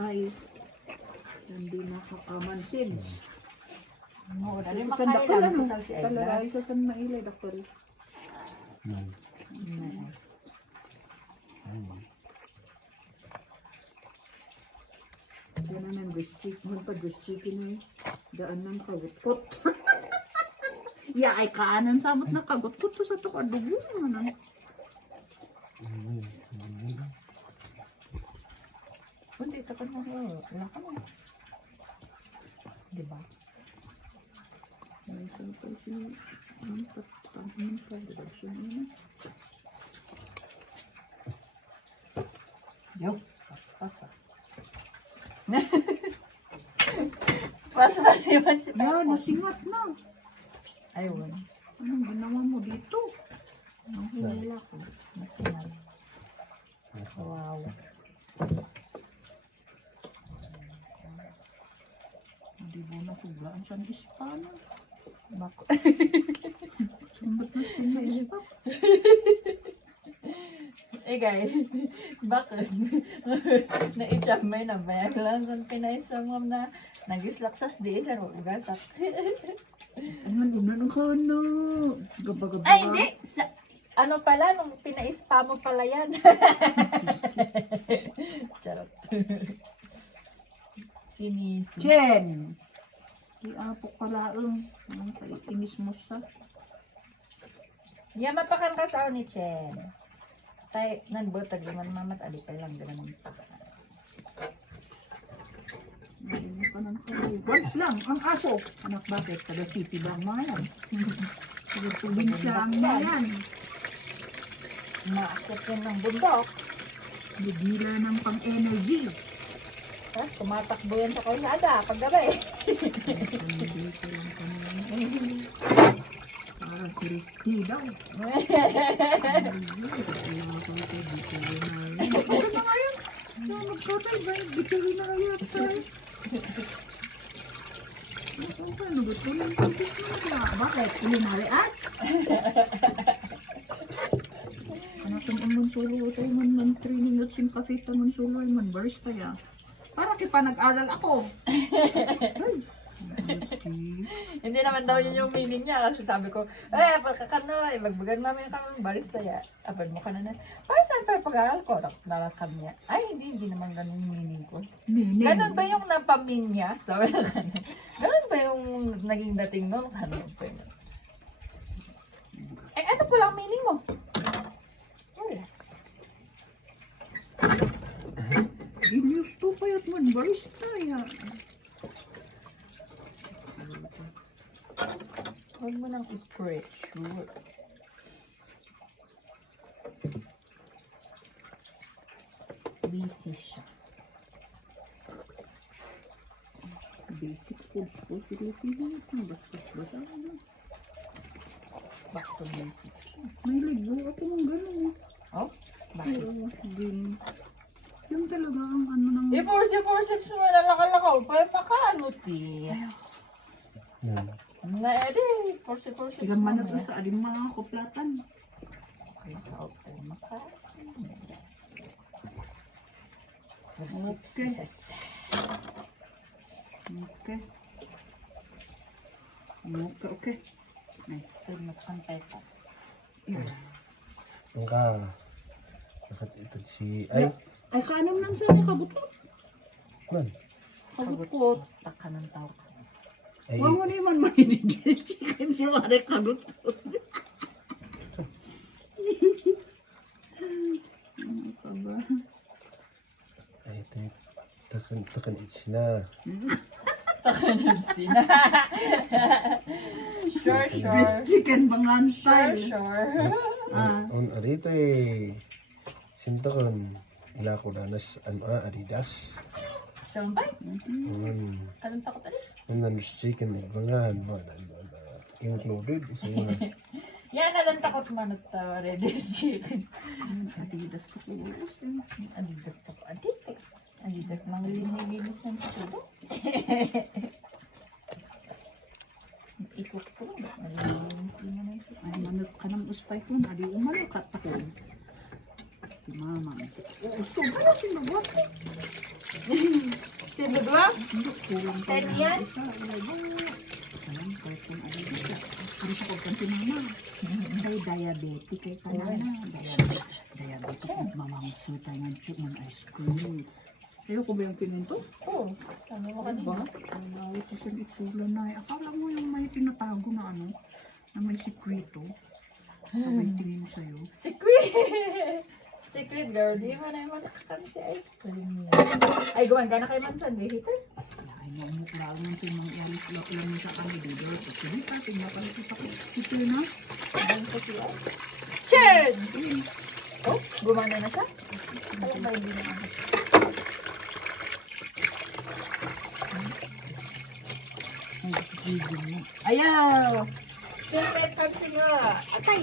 ay hindi nakakamansin. Oo, dali Sa makaya dakol lang ano? kusal si Talaga, Edras. isa sa mailay dakol. Yan na ng breast chicken. Magpa-breast chicken eh. Daan ng kagutkot. Ya ay kaanan samot na kagutkot to sa tukadugo naman. Hindi, ito ka na. Wala ka na. Diba? Ay, sa si ang tatangin pa relasyon niya. Yo, pasa. Pasa si Juan si Ya, Papa. nasingat na. Ayun. Anong ginawa mo dito? Ang hinila ko. Masinal. Wow. Hindi mo na sugaan sa Hispana. Bako. Sumbat na sinaisip. Eh guys, bakit? Naichamay na ba? Lang sa pinaisangom na nagislaksas di sa ugasak. Ano na nang kano? Gaba-gaba. Ay, hindi! Ano pala, nung pinaispa mo pala yan. Charot. Sinisi. Chen! Iapok pala ang kaikinis mo sa. Yamapakan ka sa ni Chen. Tay, nagbotag naman mamat alipay lang ganun pa. Narinig ka ng kaway. Once lang, ang aso. Anak, bakit? Kada city ba ang mga yan? Kada probinsya ang mga yan. Maakit yan ng bundok. Bigila ng pang-energy. Tapos tumatakbo yan sa kalsada paggabi. Dito lang kami. Parang Christy daw. Ito na nga yun. Magkatay ba? Bigyan na nga yun. Ano ba ito? Bakit? Ilinariat? Anatong ang sulo ito man training at simpasita ng sulo ay man burst kaya. Para kipa nag-aral ako. Ay. Hindi naman daw yun yung meaning niya kasi sabi ko, ay, pagkakano, magbagan namin kami balista ya. Apad mo ka na para saan pa yung pag-aaral ko? Nalakam niya. Ay, hindi naman ganun yung meaning ko. Meaning? Ganun ba yung napamin niya? Sabi na ganun. Ganun ba yung naging dating nun? Ano ba yun? Eh, ano pala ang meaning mo? Wala. Genius to payat man barista ya. Huwag mo nang i-pressure. Busy siya. Basic food po sila sila. Basta. Back to basic siya. May ligo ako ng gano'n. Oh? Bakit? Din. Yung talaga ang ano ng... I-force mo na lakal-lakaw. Pa ka ano ti? Na edi, force. Ilang man na to sa aling mga kuplatan. Okay. Okay. Magpantay ka. Ka. Bakit ito si... Ay! Ay, kaanong lang sa amin kabutot. Man. Kabutot. Taka ng tao. Ay, Huwag mo naman mahinigil. Chicken si Mare kabutot. Ano ka ba? ay, ito. Takan sina. Takanan sina. Sure. Best chicken bangan style. Sure. Ah. Arito eh. Sinta kon. Ila ko na nas Adidas. Sambay? Anong takot ali? chicken bangan. Included. So, Yan na lang takot man at ready chicken. Adidas ko siguro. Adidas to. Adidas mga linis ng tulo. Ikot ko. Ay, manot ka ng uspay ko. Adi umalikat ako. Si mama. Gusto ka na sinubuhat. Sino dua? Hindi, kulang pa 10 yan? isa. Ayan, kahit kung ano dito. Hindi siya pagkansin mama. Kay diabetic kay kanana. Diabetic. Mamangso tayo ng chip ng ice cream. Ayaw ko ba yung pininto? Oo. Sabi mo Ba? kanina. Bawit ko sa itsura na. Akala mo yung may tinatago na ano, na may sikreto. Sabay tingin sa'yo. Secret! Secret girl, di mo na yung matakkan si ice cream niya. Ay, gumanda na kay Mansan, di hita? Ay, mamukla mo ito ng iyalis-lang sa kandido. Sige, tingnan pa ito sa ito na. Ayan ko siya. Cheers! Oh, gumana na siya? Kaya ba hindi na ako? Ay, sige mo. Ayaw! Siyempre, pag siya. Atay!